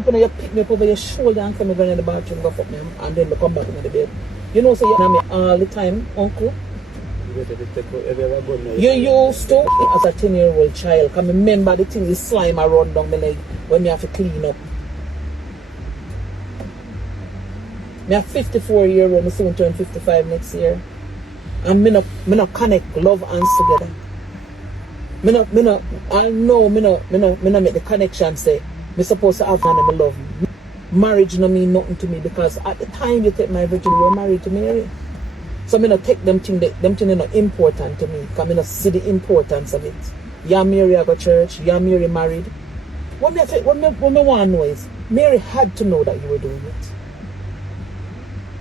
think when you pick me up over your shoulder and come in the bathroom, go fuck me, and then we come back in the bed. You know, so you know me all the time, uncle. You used to, as a 10-year-old child, can remember the thing, the slime around down my leg when me have to clean up. Me a 54-year-old, me soon turn 55 next year. And me no connect love hands together. I know me no make the connection say, me supposed to have one and me love. Marriage no mean nothing to me because at the time you take my virginity, you were married to Mary. So me not take them things not important to me because me not see the importance of it. Yeah, Mary I go church, yeah, Mary married. What me want to know is, Mary had to know that you were doing it.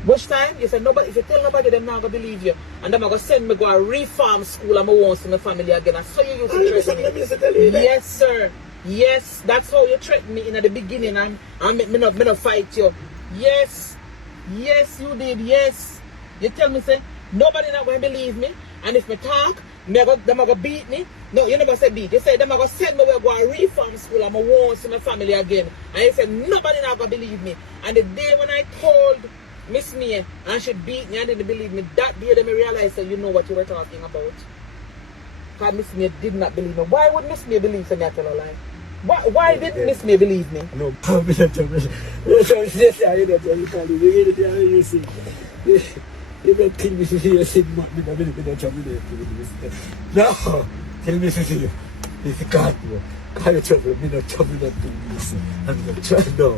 Which time you say nobody, if you tell nobody, them not gonna believe you, and them are gonna send me go a reform school and I won't see my family again. And so you used to threaten me. Yes, sir. Yes, that's how you threatened me in the beginning, and me not fight you. Yes, you did. Yes, you tell me say nobody not gonna believe me, and if me talk, them are gonna beat me. No, you never say beat. You say them are gonna send me go a reform school and I won't see my family again. And you said nobody not gonna believe me. And the day when I told Miss Mia and she beat me and didn't believe me, that day they realized that you know what you were talking about. Because Miss Mia did not believe me. Why would Miss Mia believe me? I tell a lie. Why didn't Miss Mia believe me? No, you don't kill me to see you sit not me, don't tell me that. No, tell me to see you. If you can't, you trouble me, not trouble that thing. I'm not trying, no.